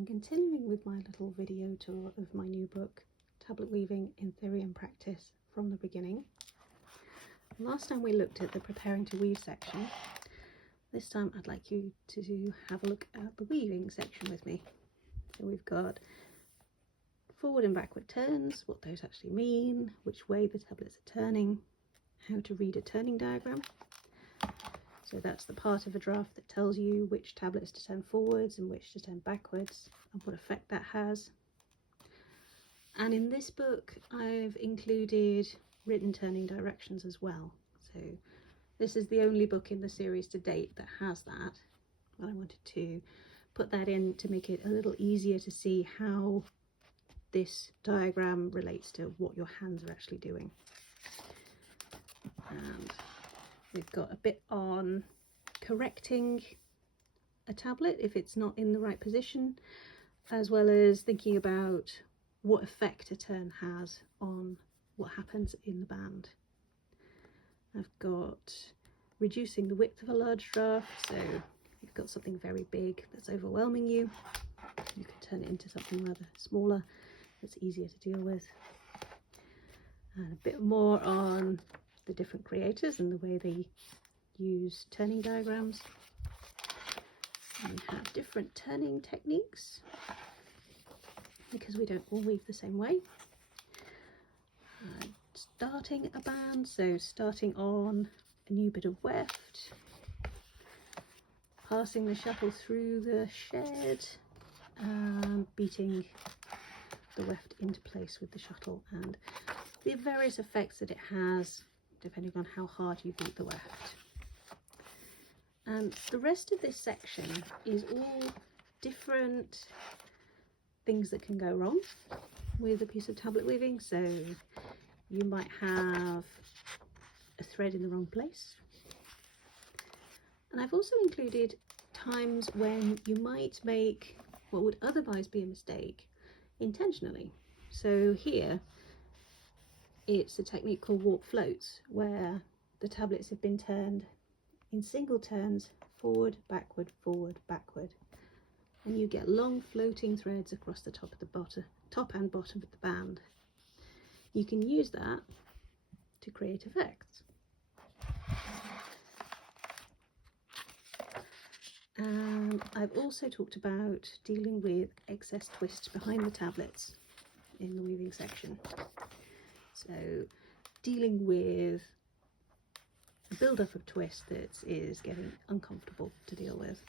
I'm continuing with my little video tour of my new book, Tablet Weaving in Theory and Practice from the Beginning. Last time we looked at the Preparing to Weave section. This time I'd like you to have a look at the weaving section with me. So we've got forward and backward turns, what those actually mean, which way the tablets are turning, how to read a turning diagram. So that's the part of a draft that tells you which tablets to turn forwards and which to turn backwards and what effect that has. And in this book I've included written turning directions as well. So this is the only book in the series to date that has that. I wanted to put that in to make it a little easier to see how this diagram relates to what your hands are actually doing. And we've got a bit on correcting a tablet if it's not in the right position, as well as thinking about what effect a turn has on what happens in the band. I've got reducing the width of a large draft, so if you've got something very big that's overwhelming you, you can turn it into something rather smaller that's easier to deal with. And a bit more on the different creators and the way they use turning diagrams. And we have different turning techniques because we don't all weave the same way. Starting a band, so starting on a new bit of weft, passing the shuttle through the shed and beating the weft into place with the shuttle, and the various effects that it has depending on how hard you beat the weft. And the rest of this section is all different things that can go wrong with a piece of tablet weaving. So you might have a thread in the wrong place. And I've also included times when you might make what would otherwise be a mistake intentionally. So here it's a technique called warp floats, where the tablets have been turned in single turns, forward, backward, and you get long floating threads across the top and bottom of the band. You can use that to create effects. And I've also talked about dealing with excess twists behind the tablets in the weaving section. So dealing with a build-up of twist that is getting uncomfortable to deal with.